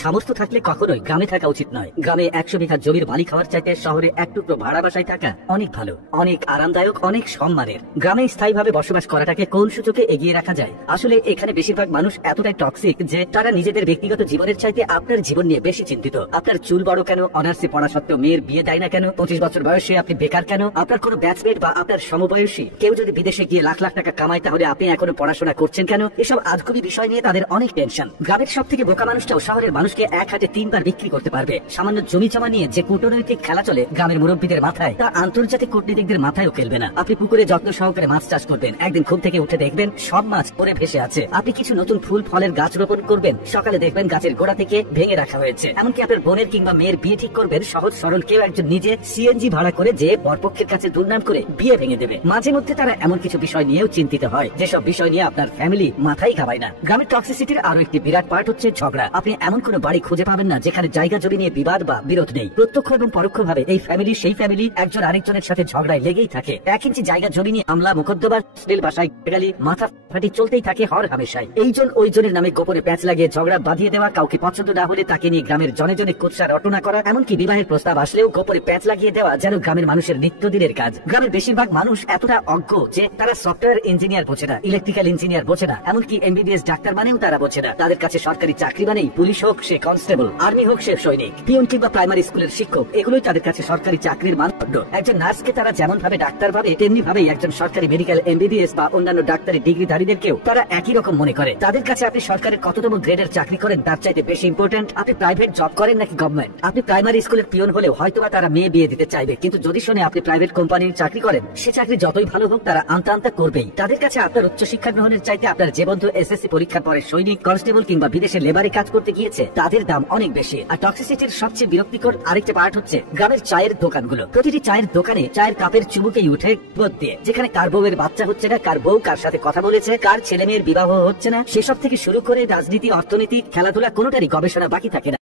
সামর্থ্য থাকলে কখনোই গ্রামে থাকা উচিত নয়। গ্রামে 100 বিঘা জমির মালিক হওয়ার চাইতে শহরে এক টুকরো ভাড়া বাসায় থাকা অনেক ভালো, অনেক আরামদায়ক, অনেক সম্মানের। গ্রামে স্থায়ীভাবে বসবাস করাটাকে কোন সূচকে এগিয়ে রাখা যায়? আসলে এখানে বেশিরভাগ মানুষ এতটাই টক্সিক যে তারা নিজেদের ব্যক্তিগত জীবনের চাইতে আপনার জীবন নিয়ে বেশি চিন্তিত। আপনার চুল বড় কেন, অনার্সে পড়া সত্ত্বেও মেয়ের বিয়ে দেয় না কেন, 25 বছর বয়সে আপনি বেকার কেন, আপনার কোনো ব্যাচমেট বা আপনার সমবয়সী কেউ যদি বিদেশে গিয়ে লাখ লাখ টাকা কামায় তাহলে আপনি এখনো পড়াশোনা করছেন কেন, এসব আজগুবি বিষয় নিয়ে তাদের অনেক টেনশন। গ্রামের সব থেকে বোকা মানুষটাও শহরের মানুষকে এক হাতে 3 বার বিক্রি করতে পারবে। সামান্য জমি জমা নিয়ে যে কূটনৈতিক খেলা চলে গ্রামের মুরব্বীদের মাথায়, তা আন্তর্জাতিক কূটনীতিকদের মাথায়ও খেলবে না। আপনি পুকুরে যত্ন সহকারে মাছ চাষ করবেন, একদিন ঘুম থেকে উঠে দেখবেন সব মাছ পরে ভেসে আছে। আপনি কিছু নতুন ফুল ফলের গাছ রোপণ করবেন, সকালে দেখবেন গাছের গোড়া থেকে ভেঙে রাখা হয়েছে। এমনকি আপনার বোনের কিংবা মেয়ের বিয়ে ঠিক করবেন, সহজ সরল কেউ একজন নিজে সিএনজি ভাড়া করে যে বরপক্ষের কাছে দুর্নাম করে বিয়ে ভেঙে দেবে। মাঝে মধ্যে তারা এমন কিছু বিষয় নিয়েও চিন্তিত হয় যেসব বিষয় নিয়ে আপনার ফ্যামিলি মাথায় খাবায় না। গ্রামের টক্সিসিটির আরো একটি বিরাট পার্ট হচ্ছে ঝগড়া। আপনি এমন কোনো বাড়ি খুঁজে পাবেন না যেখানে জায়গা জমি নিয়ে বিবাদ বা বিরোধ নেই। প্রত্যক্ষ এবং পরোক্ষভাবে এই ফ্যামিলি সেই ফ্যামিলি একজন আরেকজনের সাথে ঝগড়ায় লেগেই থাকে। 1 ইঞ্চি জায়গা জমি নিয়ে আমলা মুকদ্দমা স্টিল বাসায় গালি মাথা ফাটি চলতেই থাকে হর হামেশায়। এইজন ওইজনের নামে গোপনে প্যাঁচ লাগিয়ে ঝগড়া বাঁধিয়ে দেওয়া, কাউকে পছন্দ না হলে তাকে নিয়ে গ্রামের জনে জনে কুৎসা রটনা করা, এমনকি বিবাহের প্রস্তাব আসলেও গোপনে প্যাঁচ লাগিয়ে দেওয়া যেন গ্রামের মানুষের নিত্যদিনের কাজ। গ্রামের বেশিরভাগ মানুষ এতটা অজ্ঞ যে তারা সফটওয়্যার ইঞ্জিনিয়ার বোঝে না, ইলেকট্রিক্যাল ইঞ্জিনিয়ার বোঝে না, এমনকি এমবিবিএস ডাক্তার মানেও তারা বোঝে না। তাদের কাছে সরকারি চাকরি মানেই পুলিশ হোক সে কনস্টেবল, আর্মি হোক সে সৈনিক, পিয়ন কিংবা প্রাইমারি স্কুলের শিক্ষক, এগুলোই তাদের কাছে সরকারি চাকরির মানদণ্ড। একজন নার্সকে তারা যেমন ভাবে ডাক্তার ভাবে, তেমনি ভাবেই একজন সরকারি মেডিকেল এমবিবিএস বা অন্যান্য ডাক্তারি ডিগ্রিধারীদেরকেও তারা একই রকম মনে করে। তাদের কাছে আপনি সরকারের কততম গ্রেডের চাকরি করেন তার চাইতে বেশি ইম্পর্টেন্ট আপনি প্রাইভেট জব করেন নাকি গভর্নমেন্ট। আপনি প্রাইমারি স্কুলের পিয়ন হলেও হয়তোবা তারা মেয়ে বিয়ে দিতে চাইবে, কিন্তু যদি শুনে আপনি প্রাইভেট কোম্পানির চাকরি করেন, সে চাকরি যতই ভালো হোক তারা আনতা আনতা করবেই। তাদের কাছে আপনার উচ্চশিক্ষা গ্রহণের চাইতে আপনার যে বন্ধু এসএসসি পরীক্ষার পরে সৈনিক, কনস্টেবল কিংবা বিদেশে লেবারে কাজ করতে গিয়েছে তাদের দাম অনেক বেশি। আর টক্সিসিটির সবচেয়ে বিরক্তিকর আরেকটা পার্ট হচ্ছে গ্রামের চায়ের দোকানগুলো। প্রতিটি চায়ের দোকানে চায়ের কাপের চুমুকেই উঠে বোধ দিয়ে, যেখানে কার বউয়ের বাচ্চা হচ্ছে না, কার বউ কার সাথে কথা বলেছে, কার ছেলে মেয়ের বিবাহ হচ্ছে না, সেসব থেকে শুরু করে রাজনীতি, অর্থনীতি, খেলাধুলা কোনোটারই গবেষণা বাকি থাকে না।